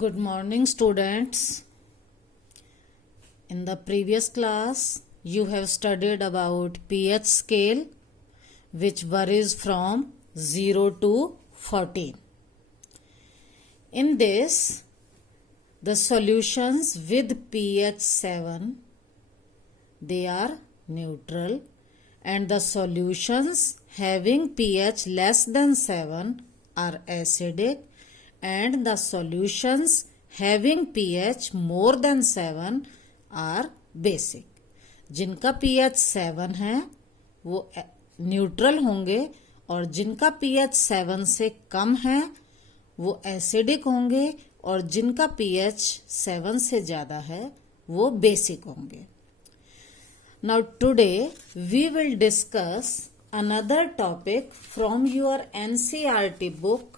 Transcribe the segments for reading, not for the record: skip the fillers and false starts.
Good morning, students. In the previous class, you have studied about pH scale, which varies from 0 to 14. In this, the solutions with pH 7, they are neutral, and the solutions having pH less than 7 are acidic, and the solutions having pH more than 7 are basic. जिनका pH 7 है वो neutral होंगे और जिनका pH 7 से कम है वो acidic होंगे और जिनका pH 7 से ज़्यादा है वो बेसिक होंगे. Now today we will discuss another topic from your NCERT book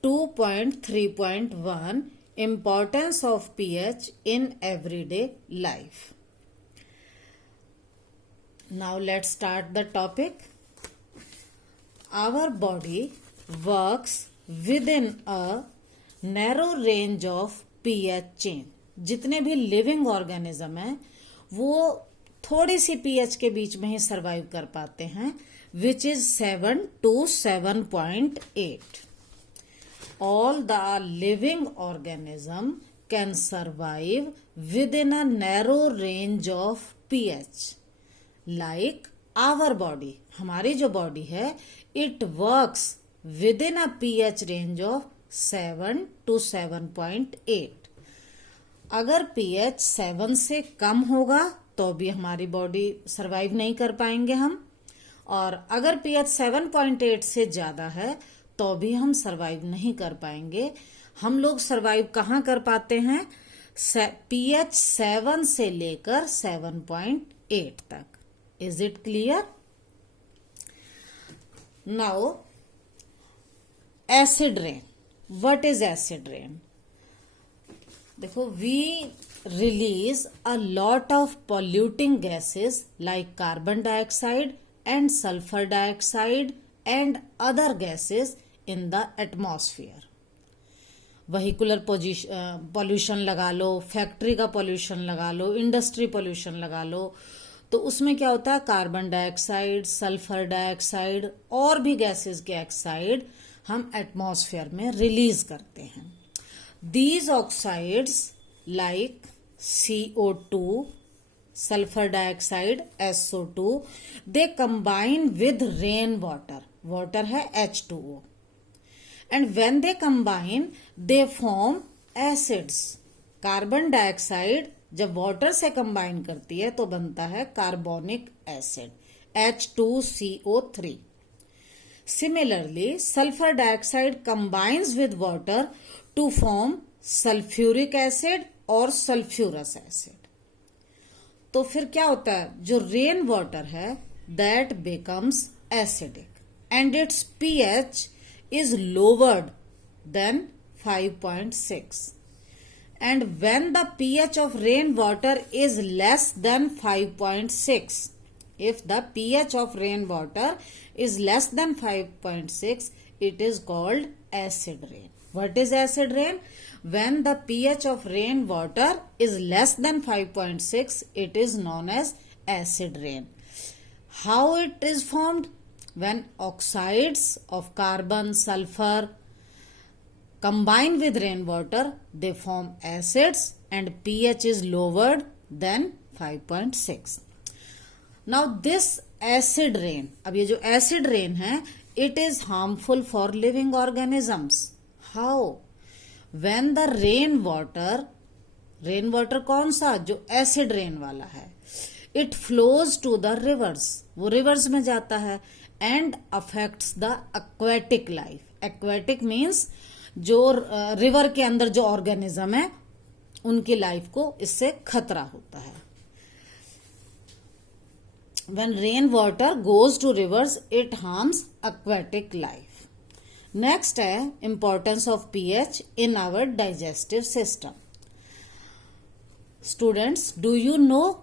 2.3.1 Importance of pH in Everyday Life. Now let's start the topic. Our body works within a narrow range of pH chain. जितने भी living organism हैं वो थोड़ी सी pH के बीच में ही survive कर पाते हैं, which is 7 to 7.8. All the living organism can survive within a narrow range of pH. Like our body, हमारी जो बॉडी है, it works within a pH range of 7 to 7.8. अगर pH 7 से कम होगा तो भी हमारी बॉडी सरवाइव नहीं कर पाएंगे हम, और अगर pH 7.8 से ज़्यादा है तो भी हम सरवाइव नहीं कर पाएंगे. हम लोग सरवाइव कहाँ कर पाते हैं? pH 7 से लेकर 7.8 तक. Is it clear? Now acid rain. What is acid rain? देखो, we release a lot of polluting gases like carbon dioxide and sulfur dioxide and other gases in the atmosphere. Vehicular pollution लगा लो, factory का pollution लगा लो, industry pollution लगा लो, तो उसमें क्या होता है? कार्बन डाइऑक्साइड, सल्फर डाइऑक्साइड और भी गैसेस के ऑक्साइड हम एटमॉस्फेयर में रिलीज करते हैं. These oxides like CO2, sulfur dioxide, SO2, they combine with rain water. Water है H2O. And when they combine, they form acids. Carbon dioxide जब water से कंबाइन करती है तो बनता है carbonic acid H2CO3. Similarly, sulfur dioxide combines with water to form sulphuric acid और sulphurous acid. तो फिर क्या होता है? जो रेन वाटर है that becomes acidic and its pH is lowered than 5.6. And when the pH of rain water is less than 5.6, if the pH of rainwater is less than 5.6, it is called acid rain. What is acid rain? When the pH of rainwater is less than 5.6, it is known as acid rain. How it is formed? When oxides of carbon, sulfur combine with rainwater, they form acids and pH is lowered than 5.6. Now this acid rain, अब ये जो acid rain है, it is harmful for living organisms. How? When the rainwater कौन सा? जो acid rain वाला है, it flows to the rivers, वो rivers में जाता है, and affects the aquatic life. Aquatic means जो river के अंदर जो organism है उनकी लाइफ को इससे खतरा होता है. When rainwater goes to rivers, it harms aquatic life. Next है importance of pH in our digestive system. Students, do you know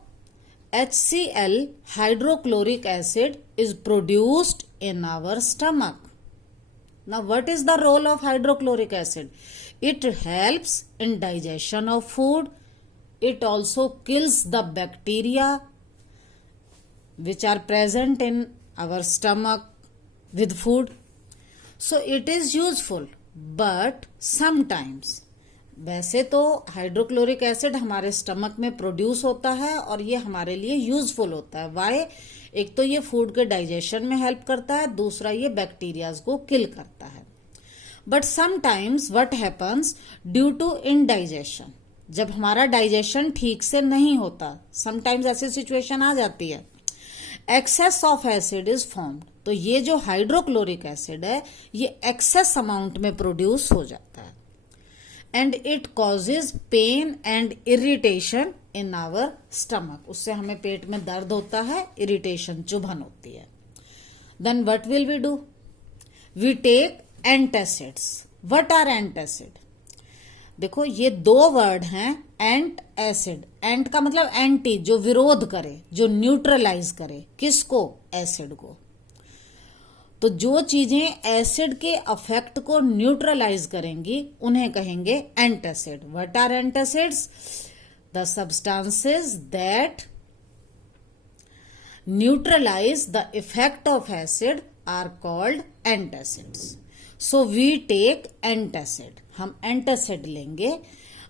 HCl, hydrochloric acid, is produced in our stomach? Now, what is the role of hydrochloric acid? It helps in digestion of food. It also kills the bacteria which are present in our stomach with food. So it is useful, but sometimes, वैसे तो hydrochloric acid हमारे stomach में produce होता है और ये हमारे लिए यूजफुल होता है. वाई? एक तो ये फूड के डाइजेशन में हेल्प करता है, दूसरा ये बैक्टीरियाज को किल करता है. But sometimes what happens due to indigestion, जब हमारा डाइजेशन ठीक से नहीं होता, समटाइम्स ऐसी सिचुएशन आ जाती है, excess of acid is formed. तो ये जो हाइड्रोक्लोरिक एसिड है ये एक्सेस अमाउंट में प्रोड्यूस हो जाता है. And it causes pain and irritation in our stomach. उससे हमें पेट में दर्द होता है, इरिटेशन, चुभन होती है. Then what will we do? We take antacids. What are antacid? देखो ये दो वर्ड हैं, एंट एसिड. एंट का मतलब एंटी, जो विरोध करे, जो न्यूट्रलाइज करे. किसको? एसिड को. तो जो चीजें एसिड के अफेक्ट को न्यूट्रलाइज करेंगी उन्हें कहेंगे antacid. What are antacids? The substances that neutralise the effect of acid are called antacids. So we take antacid. हम एंटासिड लेंगे.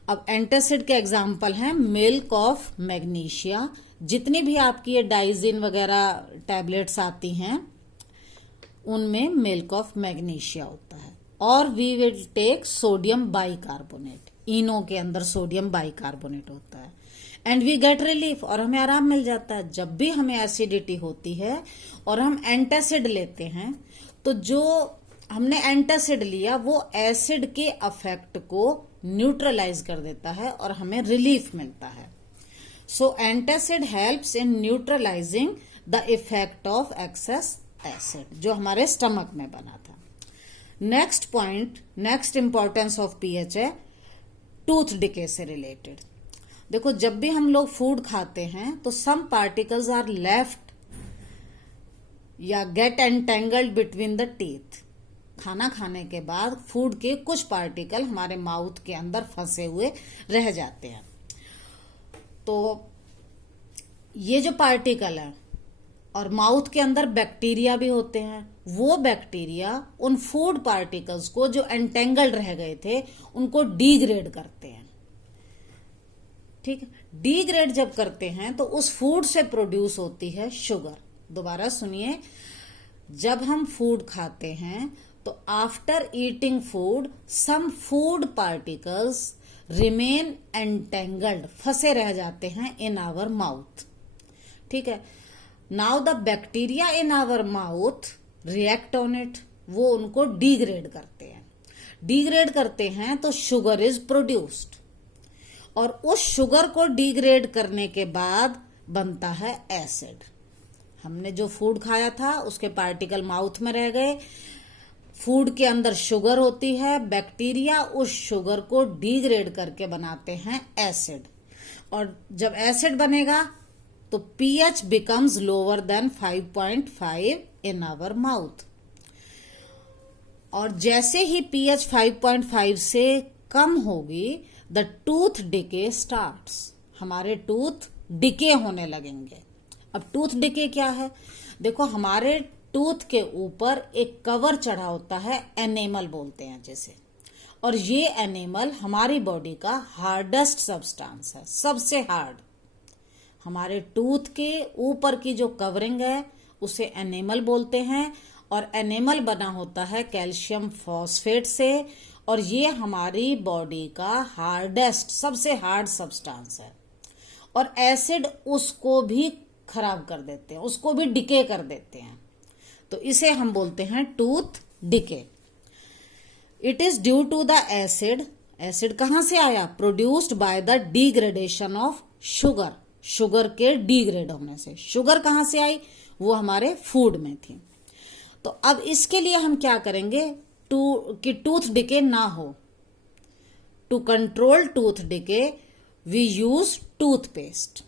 अब एंटासिड के एग्जाम्पल हैं मिल्क ऑफ मैग्नीशिया. जितनी भी आपकी ये डाइजिन वगैरह टैबलेट्स आती हैं उनमें मिल्क ऑफ मैग्नीशिया होता है. और we will take sodium bicarbonate. Eno के अंदर सोडियम बाइकार्बोनेट होता है. एंड वी गेट रिलीफ, और हमें आराम मिल जाता है. जब भी हमें एसिडिटी होती है और हम एंटासिड लेते हैं तो जो हमने एंटासिड लिया वो एसिड के अफेक्ट को न्यूट्रलाइज कर देता है और हमें रिलीफ मिलता है. So antacid helps in neutralizing the effect of excess acid जो हमारे स्टमक में बना था. Next point, next importance of pH है टूथ डिके से रिलेटेड. देखो जब भी हम लोग फूड खाते हैं तो सम पार्टिकल्स आर लेफ्ट या get entangled between the teeth. खाना खाने के बाद फूड के कुछ पार्टिकल हमारे माउथ के अंदर फंसे हुए रह जाते हैं. तो ये जो पार्टिकल है, और माउथ के अंदर बैक्टीरिया भी होते हैं, वो बैक्टीरिया उन फूड पार्टिकल्स को जो एंटेंगल्ड रह गए थे उनको डीग्रेड करते हैं. ठीक है, डीग्रेड जब करते हैं तो उस फूड से प्रोड्यूस होती है शुगर. दोबारा सुनिए, जब हम फूड खाते हैं तो after eating food some food particles remain entangled, फंसे रह जाते हैं इन आवर माउथ. ठीक है, now the bacteria in our mouth react on it. वो उनको डीग्रेड करते हैं. डीग्रेड करते हैं तो शुगर इज प्रोड्यूस्ड, और उस शुगर को डीग्रेड करने के बाद बनता है एसिड. हमने जो फूड खाया था उसके पार्टिकल माउथ में रह गए, फूड के अंदर शुगर होती है, बैक्टीरिया उस शुगर को डीग्रेड करके बनाते हैं एसिड. और जब एसिड बनेगा तो pH becomes lower than 5.5 in our mouth. और जैसे ही pH 5.5 से कम होगी द टूथ डिके स्टार्ट्स. हमारे टूथ डिके होने लगेंगे. अब टूथ डिके क्या है? देखो हमारे टूथ के ऊपर एक कवर चढ़ा होता है, एनेमल बोलते हैं जैसे, और ये एनेमल हमारी बॉडी का हार्डेस्ट सब्सटेंस है, सबसे हार्ड. हमारे टूथ के ऊपर की जो कवरिंग है उसे एनेमल बोलते हैं, और एनेमल बना होता है कैल्शियम फॉस्फेट से, और ये हमारी बॉडी का हार्डेस्ट, सबसे हार्ड सब्सटेंस है. और एसिड उसको भी खराब कर देते हैं, उसको भी डिके कर देते हैं. तो इसे हम बोलते हैं tooth decay. It is due to the acid. Acid कहां से आया? Produced by the degradation of sugar. Sugar के डीग्रेड होने से. शुगर कहां से आई? वो हमारे फूड में थी. तो अब इसके लिए हम क्या करेंगे कि टूथ डिके ना हो. To control tooth decay we use toothpaste.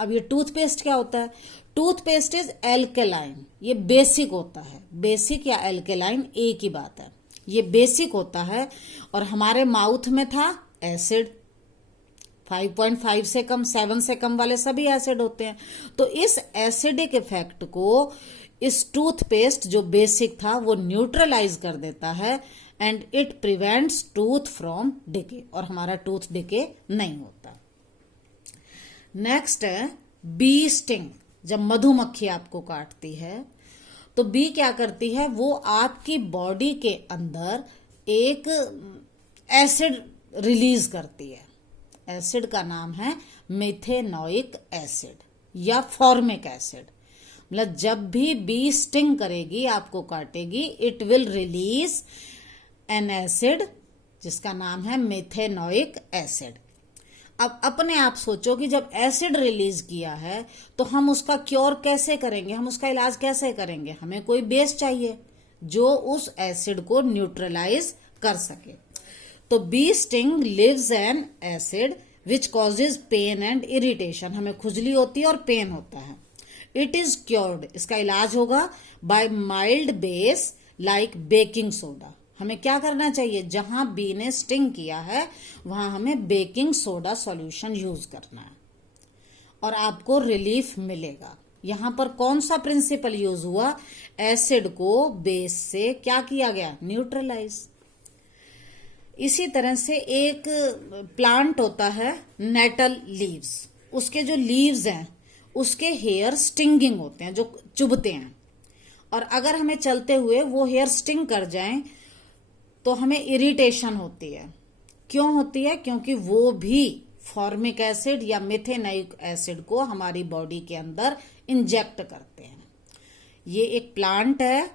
अब ये टूथपेस्ट क्या होता है? Toothpaste is alkaline. ये बेसिक होता है. बेसिक या एल्केलाइन एक ही बात है. ये बेसिक होता है, और हमारे माउथ में था एसिड। 5.5 से कम, 7 से कम वाले सभी एसिड होते हैं। तो इस एसिडिक इफेक्ट को इस टूथपेस्ट जो बेसिक था वो न्यूट्रलाइज कर देता है, and it prevents tooth from decay, और हमारा टूथ डिके नहीं होता। नेक्स्ट है बी स्टिंग। जब मधुमक्खी आपको काटती है तो बी क्या करती है, वो आपकी बॉडी के अंदर एक एसिड रिलीज करती है। एसिड का नाम है मेथेनोइक एसिड या फॉर्मिक एसिड। मतलब जब भी बी स्टिंग करेगी, आपको काटेगी, it will release an acid जिसका नाम है मेथेनोइक एसिड। अब अपने आप सोचो कि जब एसिड रिलीज किया है तो हम उसका क्योर कैसे करेंगे, हम उसका इलाज कैसे करेंगे? हमें कोई बेस चाहिए जो उस एसिड को न्यूट्रलाइज कर सके। तो bee sting leaves an acid which causes pain and irritation. हमें खुजली होती है और पेन होता है। इट इज क्योर्ड, इसका इलाज होगा by mild base like baking soda. हमें क्या करना चाहिए, जहां बी ने स्टिंग किया है वहां हमें बेकिंग सोडा सॉल्यूशन यूज करना है और आपको रिलीफ मिलेगा। यहां पर कौन सा प्रिंसिपल यूज हुआ, एसिड को बेस से क्या किया गया, न्यूट्रलाइज। इसी तरह से एक प्लांट होता है नेटल लीव्स, उसके जो लीव्स हैं उसके हेयर स्टिंगिंग होते हैं, जो चुभते हैं, और अगर हमें चलते हुए वो हेयर स्टिंग कर जाएं तो हमें इरिटेशन होती है। क्यों होती है? क्योंकि वो भी फॉर्मिक एसिड या मेथेनोइक एसिड को हमारी बॉडी के अंदर इंजेक्ट करते हैं। ये एक प्लांट है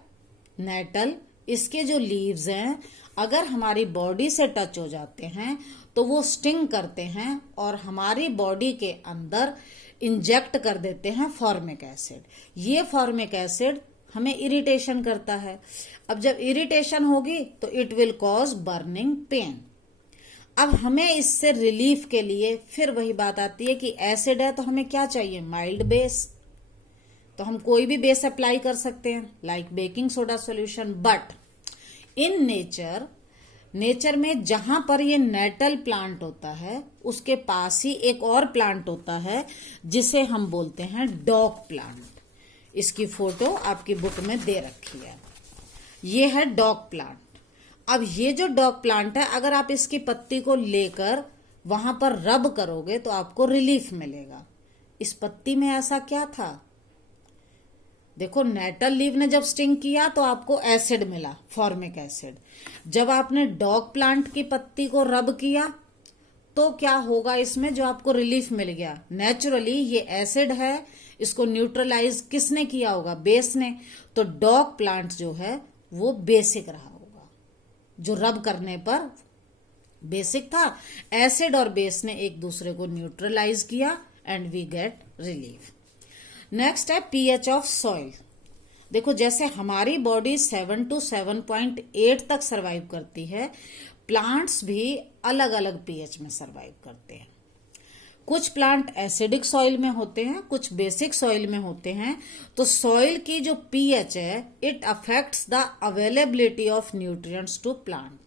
नेटल, इसके जो लीव्स हैं अगर हमारी बॉडी से टच हो जाते हैं तो वो स्टिंग करते हैं और हमारी बॉडी के अंदर इंजेक्ट कर देते हैं फॉर्मिक एसिड। ये फॉर्मिक एसिड हमें इरिटेशन करता है। अब जब इरिटेशन होगी तो it will cause burning pain. अब हमें इससे रिलीफ के लिए फिर वही बात आती है कि एसिड है तो हमें क्या चाहिए, माइल्ड बेस। तो हम कोई भी बेस अप्लाई कर सकते हैं like baking soda solution. But in nature में जहां पर ये नेटल प्लांट होता है उसके पास ही एक और प्लांट होता है जिसे हम बोलते हैं डॉग प्लांट। इसकी फोटो आपकी बुक में दे रखी है। ये है डॉग प्लांट। अब ये जो डॉग प्लांट है, अगर आप इसकी पत्ती को लेकर वहां पर रब करोगे तो आपको रिलीफ मिलेगा। इस पत्ती में ऐसा क्या था, देखो नेटल लीव ने जब स्टिंग किया तो आपको एसिड मिला, फॉर्मिक एसिड। जब आपने डॉग प्लांट की पत्ती को रब किया तो क्या होगा इसमें, जो आपको रिलीफ मिल गया। नेचुरली ये एसिड है, इसको न्यूट्रलाइज किसने किया होगा, बेस ने। तो डॉग प्लांट जो है वो बेसिक रहा होगा, जो रब करने पर बेसिक था। एसिड और बेस ने एक दूसरे को न्यूट्रलाइज किया and we get relief. Next है पीएच ऑफ सॉइल। देखो जैसे हमारी बॉडी 7 to 7.8 तक सरवाइव करती है, प्लांट्स भी अलग अलग पीएच में सरवाइव करते हैं। कुछ प्लांट एसिडिक सॉइल में होते हैं, कुछ बेसिक सॉइल में होते हैं। तो सॉइल की जो पीएच है it affects the availability of nutrients to plant.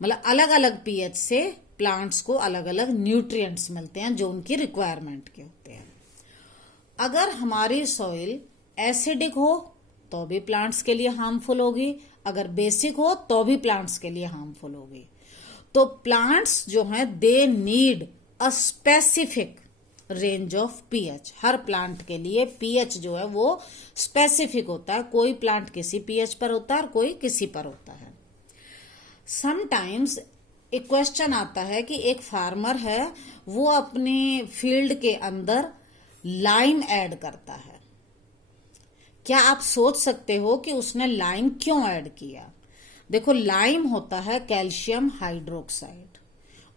मतलब अलग अलग पीएच से प्लांट्स को अलग अलग न्यूट्रिएंट्स मिलते हैं जो उनकी रिक्वायरमेंट के होते हैं। अगर हमारी सॉइल एसिडिक हो तो भी प्लांट्स के लिए हार्मफुल होगी, अगर बेसिक हो तो भी प्लांट्स के लिए हार्मफुल होगी। तो प्लांट्स जो हैं they need a specific range of pH. Her plant के लिए पीएच जो है वो स्पेसिफिक होता है। कोई प्लांट किसी पीएच पर होता है और कोई किसी पर होता है। समटाइम्स एक क्वेश्चन आता है कि एक फार्मर है, वो अपने फील्ड के अंदर लाइम ऐड करता है। क्या आप सोच सकते हो कि उसने लाइम क्यों ऐड किया? देखो लाइम होता है कैल्शियम हाइड्रोक्साइड,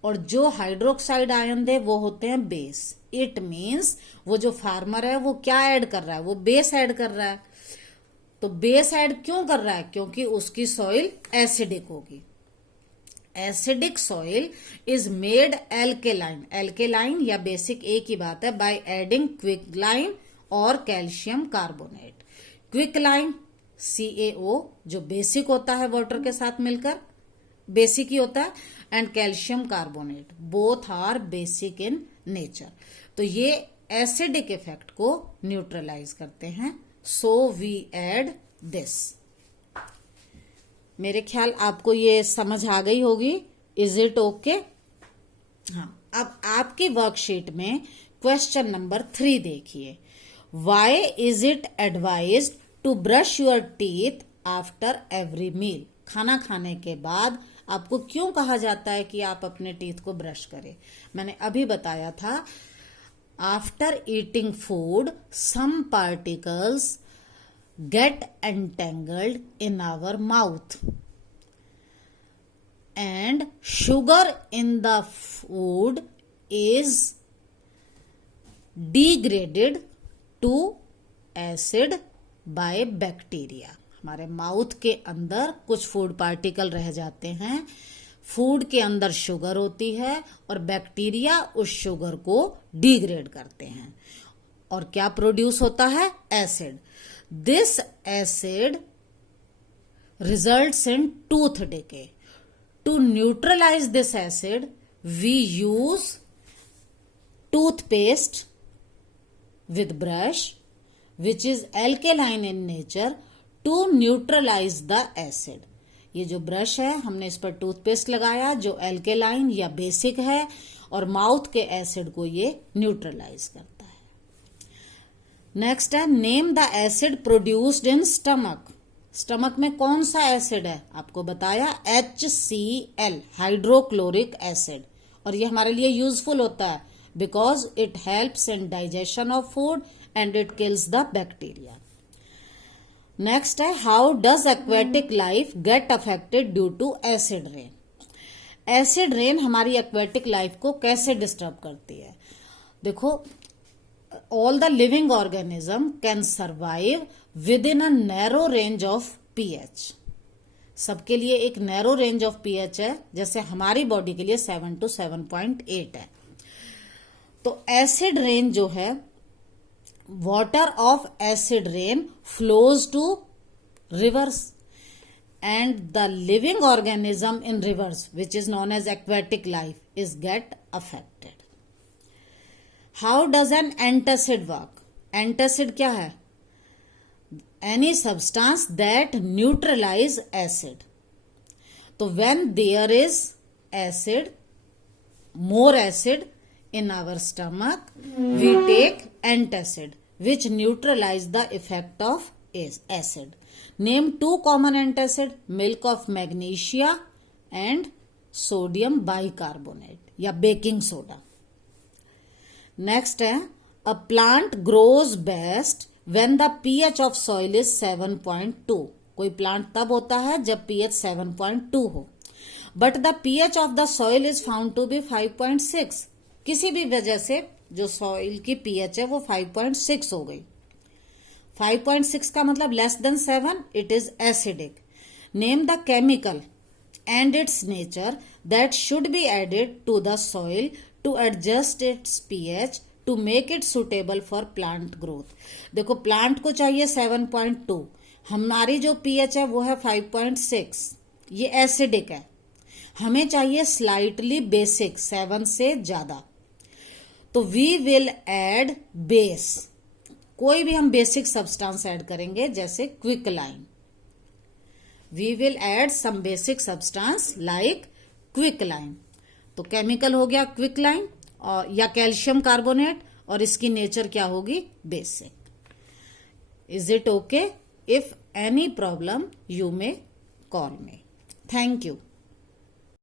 और जो हाइड्रोक्साइड आयन दे वो होते हैं बेस। इट मीन्स वो जो फार्मर है वो क्या ऐड कर रहा है, वो बेस ऐड कर रहा है। तो बेस ऐड क्यों कर रहा है? क्योंकि उसकी सॉइल एसिडिक होगी। Acidic soil is made alkaline. Alkaline या बेसिक एक ही बात है, बाय एडिंग क्विकलाइन और कैल्शियम कार्बोनेट। क्विकलाइन CaO जो बेसिक होता है वाटर के साथ मिलकर, बेसिक ही होता है, and calcium carbonate, both are basic in nature. तो ये एसिडिक इफेक्ट को न्यूट्रलाइज करते हैं। So we add this. मेरे ख्याल आपको ये समझ आ गई होगी। Is it okay? हाँ, अब आपकी वर्कशीट में क्वेश्चन नंबर 3 देखिए। Why is it advised to brush your teeth after every meal? खाना खाने के बाद आपको क्यों कहा जाता है कि आप अपने टीथ को ब्रश करें? मैंने अभी बताया था, after eating food some particles get entangled in our mouth and sugar in the food is degraded to acid by bacteria। हमारे माउथ के अंदर कुछ फूड पार्टिकल रह जाते हैं, फूड के अंदर शुगर होती है और बैक्टीरिया उस शुगर को डिग्रेड करते हैं और क्या प्रोड्यूस होता है? Acid. This acid results in tooth decay. To neutralize this acid, we use toothpaste with brush, which is alkaline in nature, to neutralize the acid. ये जो ब्रश है, हमने इस पर टूथपेस्ट लगाया जो एल्केलाइन या बेसिक है और माउथ के एसिड को ये न्यूट्रलाइज करता है। नेक्स्ट है, name the acid produced in stomach. Stomach में कौन सा एसिड है? आपको बताया HCl, हाइड्रोक्लोरिक एसिड, और ये हमारे लिए यूजफुल होता है because it helps in digestion of food and it kills the bacteria. Next है, how does aquatic life get affected due to acid rain? Acid rain हमारी एक्वेटिक लाइफ को कैसे डिस्टर्ब करती है? देखो, all the living organism can survive within a narrow range of pH। सबके लिए एक नैरो रेंज ऑफ pH है, जैसे हमारी बॉडी के लिए 7 to 7.8 है। तो एसिड रेन जो है, water of acid rain flows to rivers and the living organism in rivers which is known as aquatic life is get affected. How does an antacid work? Antacid क्या है? Any substance that neutralize acid. तो when there is acid, more acid in our stomach, we take antacid which neutralize the effect of acid. Name 2 common antacid, milk of magnesia and sodium bicarbonate या baking soda. Next है, a plant grows best when the pH of soil is 7.2. कोई plant तब होता है जब pH 7.2 हो, but the pH of the soil is found to be 5.6. किसी भी वजह से जो सॉइल की पीएच है वो 5.6 हो गई। 5.6 का मतलब less than 7, it is acidic. Name the chemical and its nature that should be added to the soil to adjust its pH to make it suitable for plant growth. देखो, plant को चाहिए 7.2, हमारी जो पीएच है वो है 5.6, ये acidic है। हमें चाहिए स्लाइटली बेसिक, 7 से ज्यादा। तो वी विल ऐड बेस, कोई भी हम बेसिक सब्सटेंस ऐड करेंगे, जैसे quicklime. We will add some basic substance like quicklime. तो केमिकल हो गया क्विकलाइन और या कैल्शियम कार्बोनेट, और इसकी नेचर क्या होगी? Basic. Is it okay? If any problem you may call me. Thank you.